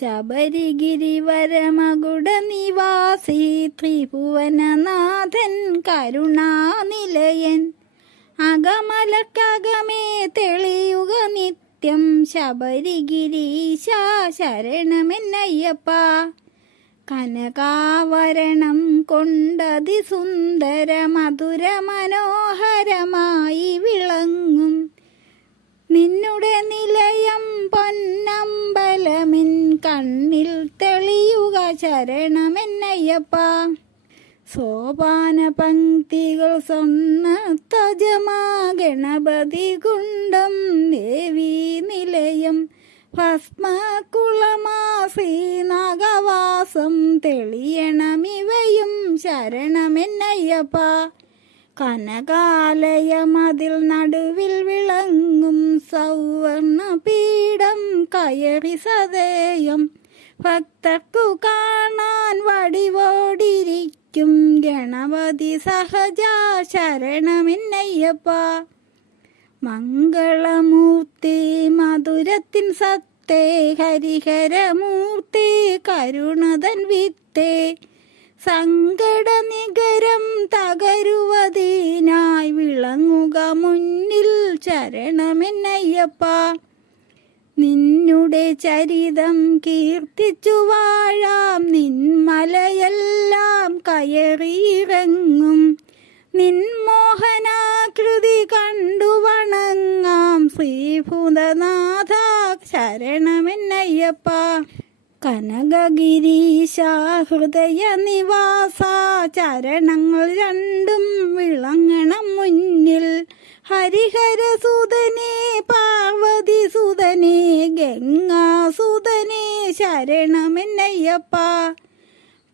ശബരിഗിരിവരമകുട നിവാസി ത്രിഭുവനനാഥൻ കരുണാനിലയൻ. അകമലക്കകമേ തെളിയുക നിത്യം ശബരിഗിരീശ ശരണമെന്നയ്യപ്പ. കനകാവരണം കൊണ്ടതി സുന്ദര മധുര മനോഹരമായി വിളങ്ങും. നിന്നുടെ നിലയം ശരണമെന്നയ്യപ്പ. സോപാന പങ്ക്തികൾ സ്വന്ന തജമാ ഗണപതി കുണ്ടം ദേവി നിലയം. ഭസ്മകുളമാ ശ്രീനാഗവാസം തെളിയണമിവയും ശരണമെന്നയ്യപ്പ. കനകാലയമതിൽ നടുവിൽ വിളങ്ങും സൗവർണ പീഠം കയറി സദേയം ഭക്തർക്കു കാണാൻ വടിവോടിരിക്കും. ഗണപതി സഹജ ശരണമെന്നയ്യപ്പ മംഗളമൂർത്തി മധുരത്തിൻ സത്തേ ഹരിഹരമൂർത്തി കരുണതൻ വിത്തേ. സങ്കട നികരം തകരുവതീനായി വിളങ്ങുക മുന്നിൽ ചരണമെന്നയ്യപ്പ നിന്നുടെ ചരിതം കീർത്തിച്ചു വാഴാം. നിന്മലയെല്ലാം കയറിയിറങ്ങും. നിൻമോഹനാകൃതി കണ്ടു വണങ്ങാം. ശ്രീഭൂതനാഥ ശരണമെന്നയ്യപ്പ. കനകഗിരീശ ഹൃദയ നിവാസ ചരണങ്ങൾ രണ്ടും വിളങ്ങണം മുന്നിൽ. ഹരിഹരസുതനെ പാ ഗംഗാസുതനെ ശരണമെന്നയ്യപ്പ.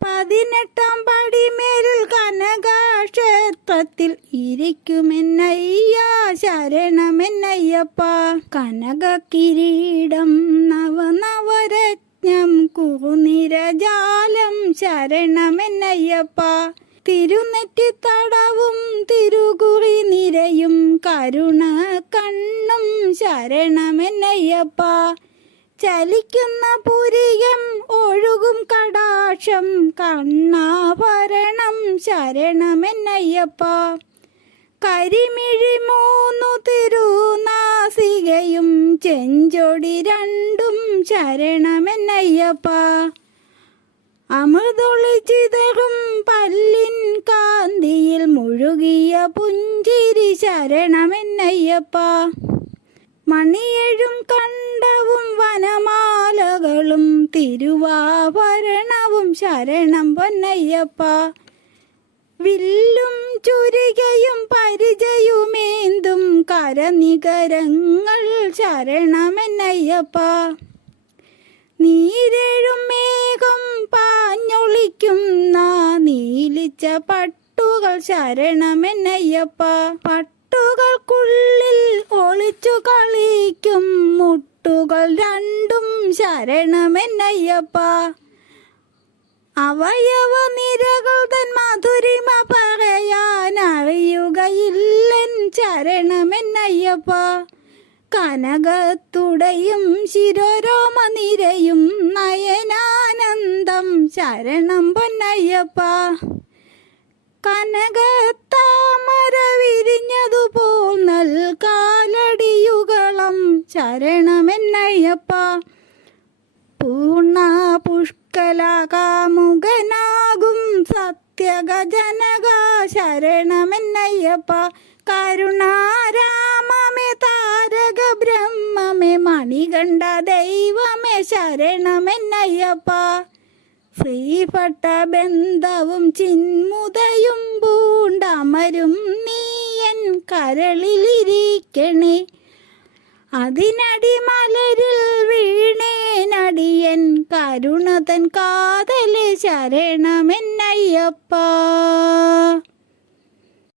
പതിനെട്ടാം പടിമേലിൽ കനകാക്ഷേത്രത്തിൽ ഇരിക്കുമെന്നയ്യ ശരണമെന്നയ്യപ്പ. കനക കിരീടം നവനവരജ്ഞം കുറുനിരജാലം ശരണമെന്നയ്യപ്പ. തിരുനെറ്റി തടവും തിരുകുറി നിരയും കരുണ കണ്ണും ശരണമെന്നയ്യപ്പ ചലിക്കുന്ന പുരിയം ഒഴുകും കടാക്ഷം കണ്ണാഭരണം ശരണമെന്നയ്യപ്പ കരിമിഴി മൂന്നു തിരുനാസികയും ചെഞ്ചൊടി രണ്ടും ശരണമെന്നയ്യപ്പ അമൃതൊളി ചിതറും പല്ലിൻ കാന്തിയിൽ മുഴുകിയ പുഞ്ചിരി ശരണമെന്നയ്യപ്പ. മണിയഴും കണ്ടവും വനമാലകളും തിരുവാഭരണവും ശരണം പൊന്നയ്യപ്പ. വില്ലും ചുരികയും പരിചയുമേന്തും കരനികരങ്ങൾ ശരണമെന്നയ്യപ്പ. നീരേഴും മേഘം പാഞ്ഞൊളിക്കുന്ന നീലിച്ച പട്ടുകൾ ശരണമെന്നയ്യപ്പ. പട്ടുകൾക്കുള്ളിൽ ഒളിച്ചു കളിക്കും മുട്ടുകൾ രണ്ടും ശരണമെന്നയ്യപ്പ. അവയവ നിരകൾ തൻ മധുരിമ പറയാൻ അറിയുകയില്ലൻ ചരണമെന്നയ്യപ്പ കനകത്തുടയും ശിരോരോമ നിരയും നയനാനന്ദം ശരണം പൊന്നയ്യപ്പ. കനകത്താമര വിരിഞ്ഞതുപോൽ നൽകാലടിയുകളം ശരണമെന്നയ്യപ്പ പൂർണ പുഷ്കലാകാമുകനാകും സത്യഗജനക ശരണമെന്നയ്യപ്പ. കരുണാരാമമേ താരക ബ്രഹ്മമേ മണികണ്ഠ ദൈവമേ ശരണമെന്നയ്യപ്പ. ശ്രീപട്ട ബന്ധവും ചിന്മുതയും പൂണ്ടമരും നീയൻ കരളിലിരിക്കണേ. അതിനടി മലരിൽ വീണേനടിയൻ കരുണതൻ കാതൽ ശരണമെന്നയ്യപ്പ.